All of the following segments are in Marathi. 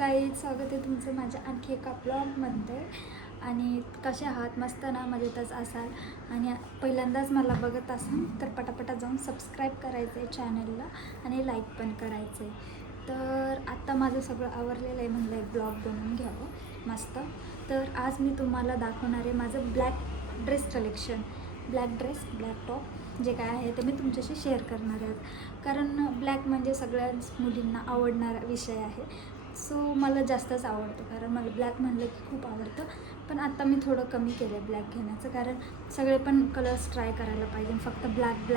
गाईज, स्वागत आहे तुमचं माझ्या आणखी एका ब्लॉगमध्ये. आणि कसे आहात? मस्त ना, मजेतच असाल. आणि पहिल्यांदाच मला बघत असाल तर पटापटा जाऊन सबस्क्राईब करायचं आहे चॅनलला आणि लाईक पण करायचं आहे. तर आत्ता माझं सगळं आवरलेलं आहे, म्हणलं एक ब्लॉग बनवून घ्यावं मस्त. तर आज मी तुम्हाला दाखवणार आहे माझं black dress collection. Black dress, black top जे काय आहे ते मी तुमच्याशी शेअर करणार आहे. कारण ब्लॅक म्हणजे सगळ्याच मुलींना आवडणारा विषय आहे. सो मला जास्तच आवडतं, कारण मला ब्लॅक म्हणलं की खूप आवडतं. पण आता मी थोडं कमी केलं आहे ब्लॅक घेण्याचं, कारण सगळे पण कलर्स ट्राय करायला पाहिजे. फक्त ब्लॅक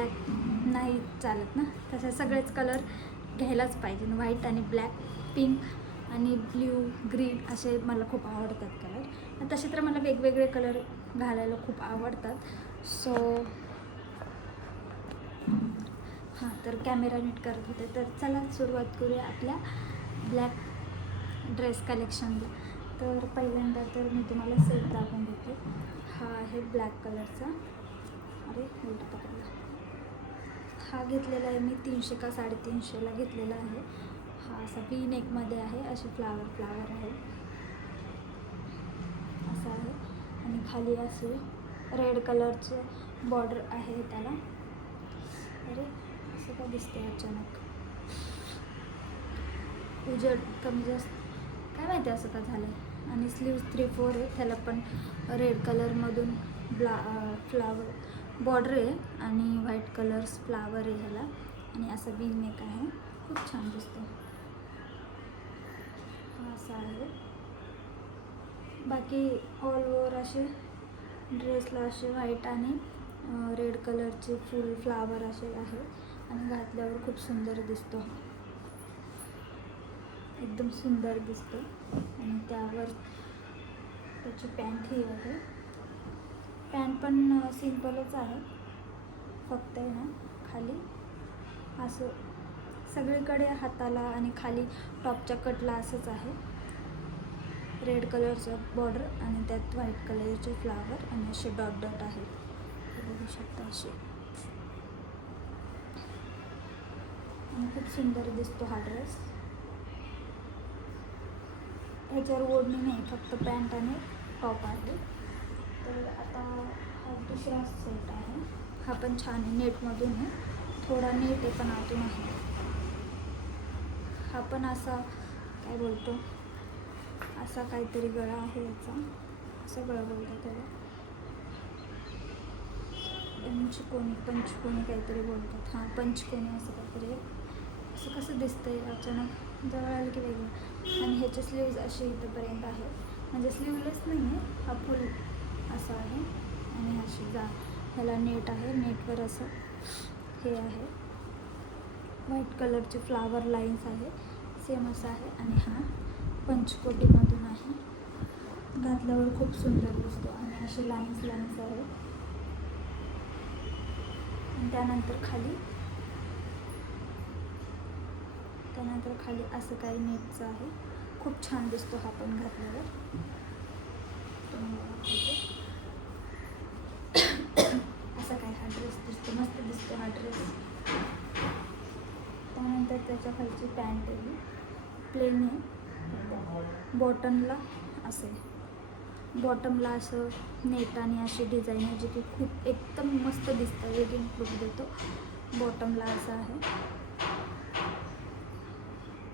नाही चालत ना, तसे सगळेच कलर घ्यायलाच पाहिजे. व्हाईट आणि ब्लॅक, पिंक आणि ब्ल्यू, ग्रीन असे मला खूप आवडतात कलर. तसे तर मला वेगवेगळे कलर घालायला खूप आवडतात. सो हां, तर कॅमेरा नीट करत होते. तर चला सुरुवात करूया आपल्या ब्लॅक ड्रेस कलेक्शनला. तर पहिल्यांदा तर मी तुम्हाला सेट दाखवून देते. हा आहे ब्लॅक कलरचा. अरे उलट पकडला. हा घेतलेला आहे मी 300 का 350ला घेतलेला आहे. हा असा वी नेकमध्ये आहे, असे फ्लावर आहे असं आहे. आणि खाली असे रेड कलरचं बॉर्डर आहे त्याला. अरे असं का दिसते अचानक, उजेड कमी जास्त काय माहिती असं का झालं आहे. आणि स्लीव्ज 3/4 आहे, त्याला पण रेड कलरमधून फ्लावर बॉर्डर आहे आणि व्हाईट कलर्स फ्लावर आहे ह्याला. आणि असं वी नेक आहे, खूप छान दिसतो. हा असा आहे. बाकी ऑल ओव्हर असे ड्रेसला असे व्हाईट आणि रेड कलरचे फुल फ्लावर असे आहे. आणि घातल्यावर खूप सुंदर दिसतो, एकदम सुंदर दिसतो. आणि त्यावर त्याची पॅन्ट ही आहे. पॅन्ट पण सिंपलच आहे, फक्त आहे ना खाली असं सगळीकडे हाताला आणि खाली टॉपच्या कटला असंच आहे. रेड कलरचं बॉर्डर आणि त्यात व्हाईट कलरचे फ्लावर आणि असे डॉट आहे, बघू शकता असे. आणि खूप सुंदर दिसतो हा ड्रेस. ह्याच्यावर ओढणी नाही, फक्त पॅन्ट आणि टॉप आहे. तर आता हा दुसरा सेट आहे. हा पण छान आहे, नेटमधून आहे, थोडा नेट आहे पण आतून आहे. हा पण असा काय बोलतो, असा काहीतरी गळा आहे याचा, असं गळा बोलतात त्याला, पंचकोनी काहीतरी बोलतात. हां, पंचकोनी असं काहीतरी. असं कसं दिसतंय अचानक जवळ आलं की वेगळं. आणि ह्याचे स्लीव्ज असे इथंपर्यंत आहे, म्हणजे स्लीवलेस नाही आहे, हा फुल असा आहे. आणि अशी ह्याला नेट आहे, नेटवर असं हे आहे, व्हाईट कलरचे फ्लावर लाईन्स आहे, सेम असं आहे. आणि हा पंचकोटीमधून आहे, घातल्यावर खूप सुंदर दिसतो. आणि असे लाईन्स आहे. आणि त्यानंतर खाली असं काही नेटचं आहे, खूप छान दिसतो हा पण घातल्यावर. असा काय हा ड्रेस दिसतो, मस्त दिसतो हा ड्रेस. त्यानंतर त्याच्या खालची पॅन्ट आहे, प्लेन आहे, बॉटमला असे बॉटमला असं नेट आणि अशी डिझाईन आहे, जी की खूप एकदम मस्त दिसतं, वेगळी लुक देतो. बॉटमला असं आहे,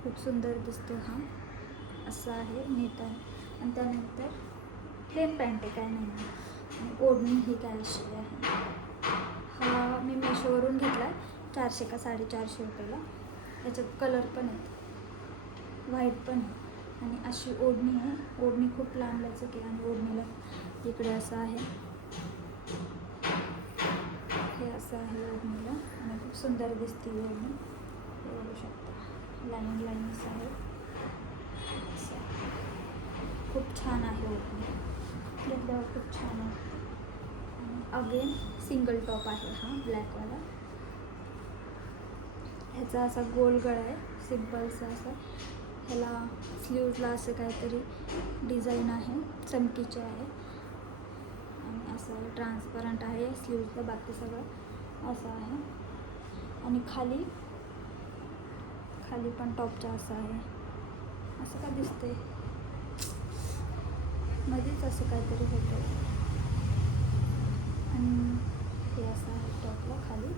खूप सुंदर दिसतो हा. असं आहे, नेट आहे. आणि त्यानंतर प्लेन पॅन्ट आहे, काय नाही. आणि ओढणी ही काय अशी आहे. हा मी मेशोवरून घेतला आहे, 400 का 450 रुपयाला. याच्यात कलर पण आहेत, व्हाईट पण आहे. आणि अशी ओढणी आहे, ओढणी खूप लांब लचक आहे. आणि ओढणीला इकडे असं आहे, हे असं आहे ओढणीला. आणि खूप सुंदर दिसते ओढणी, बघू शकता. लाईन्स आहे, खूप छान आहे ओढणी, घेतल्यावर खूप छान आहे. आणि अगेन सिंगल टॉप आहे हा ब्लॅकवाला. ह्याचा असा गोल गळा आहे, सिम्पलचा असा. ह्याला स्लीव्जला असं काहीतरी डिझाईन आहे, चमकीचे आहे. आणि असं ट्रान्सपरंट आहे स्लीव्जला, बाकी सगळं असं आहे. आणि खाली पण टॉपच्या असं आहे. असं का दिसतंय मध्येच असं काहीतरी होतं. आणि हे असं आहे टॉपला खाली,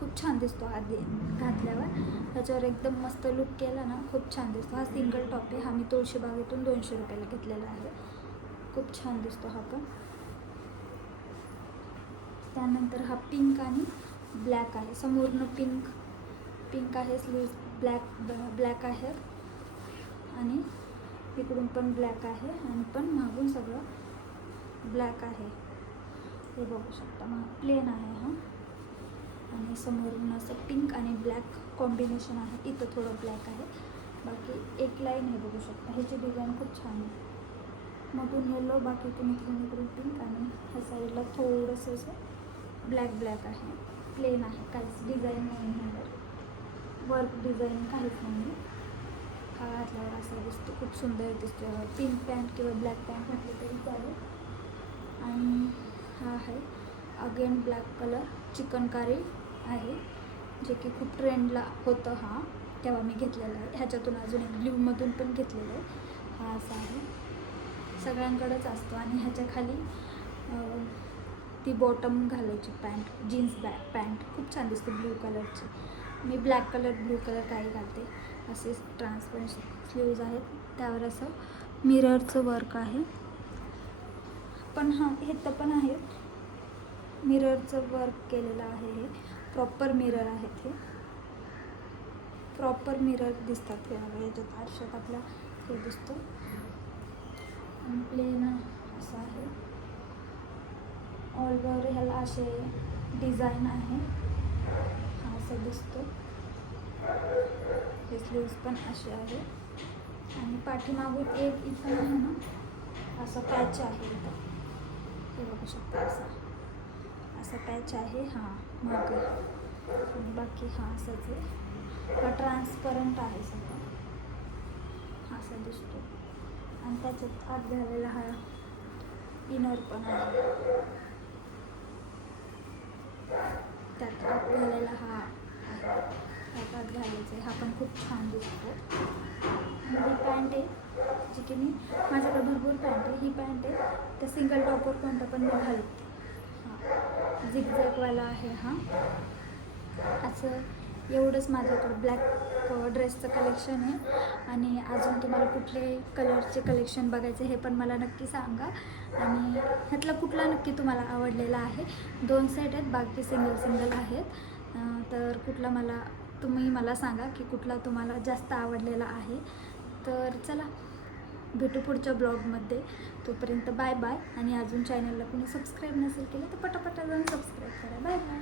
खूप छान दिसतो आधी घातल्यावर. ह्याच्यावर एकदम मस्त लुक केला ना, खूप छान दिसतो. हा सिंगल टॉप आहे, हा मी तुळशीबागेतून 200 रुपयाला घेतलेला आहे. खूप छान दिसतो हा पण. त्यानंतर हा पिंक आणि ब्लॅक आहे, समोरनं पिंक आहे, स्लीव्स ब्लॅक आहे आणि इकडून पण ब्लॅक आहे आणि पण मागून सगळं ब्लॅक आहे. हे बघू शकता, मग प्लेन आहे हा. आणि समोरून असं पिंक आणि ब्लॅक कॉम्बिनेशन आहे. इथं थोडं ब्लॅक आहे, बाकी एक लाईन हे बघू शकता. ह्याची डिझाईन खूप छान आहे. मधून येलो, बाकी इकडून पिंक आणि ह्या साईडला थोडंसं असं ब्लॅक आहे. प्लेन आहे, काहीच डिझाईन नाही ह्यावर, वर्क डिझाईन काहीच नाही. हा घातल्यावर असा दिसतो, खूप सुंदर दिसतो. पिंक पॅन्ट किंवा ब्लॅक पॅन्ट घातली तरी चालेल. आणि हा आहे अगेन ब्लॅक कलर, चिकनकारी आहे, जे की खूप ट्रेंडला होतं. हा तेव्हा मी घेतलेला आहे. ह्याच्यातून अजून एक ब्ल्यूमधून पण घेतलेलं आहे. हा असा आहे, सगळ्यांकडेच असतो. आणि ह्याच्या खाली ती बॉटम घालायची पॅन्ट, जीन्स पॅन्ट खूप छान दिसते ब्ल्यू कलरची. मी ब्लॅक कलर ब्ल्यू कलर काही घालते. असे ट्रान्सपरंट स्लीव्ज आहेत, त्यावर असं मिररचं वर्क आहे. पण हां, हे तर पण आहे, मिररचं वर्क केलेलं आहे. हे प्रॉपर मिरर आहेत, हे प्रॉपर मिरर दिसतात. हे बघा, याच्यात आरशात आपल्या हे दिसतं. आणि प्लेन असं आहे, ऑल ओव्हर ह्याला असे डिझाईन आहे. हा असं दिसतो. हे स्लीव्स पण असे आहे आणि पाठीमागून एक इथं आहे ना, असा पॅच आहे इथं, हे बघू शकता. असा पॅच आहे हा मागे. आणि बाकी हा असंच आहे, हा ट्रान्सपरंट आहे सगळं, असा दिसतो. आणि त्याच्यात आत घालायला हा इनर पण आहे, त्यात आत घालायला हा आहे, त्यात आत घालायचं आहे. हा पण खूप छान दिसतो. ही पॅन्ट आहे, जी की मी, माझ्याकडे भरपूर पॅन्ट आहे. ही पॅन्ट आहे, त्या सिंगल टॉपवर कोणता पण मी घालते. हां, झिगझॅगवाला आहे हा. असं एवढंच माझ्याकडं ब्लॅक ड्रेसचं कलेक्शन आहे. आणि अजून तुम्हाला कुठले कलरचे कलेक्शन बघायचे हे पण मला नक्की सांगा. आणि ह्यातला कुठला नक्की तुम्हाला आवडलेला आहे. 2 सेट आहेत, बाकी सिंगल आहेत. तर कुठला तुम्ही मला सांगा की कुठला तुम्हाला जास्त आवडलेला आहे. तर चला, भेटू पुढच्या ब्लॉगमध्ये. तोपर्यंत बाय बाय. आणि अजून चॅनलला कोणी सबस्क्राईब नसेल केलं तर पटापटा जाऊन सबस्क्राईब करा. Bye bye.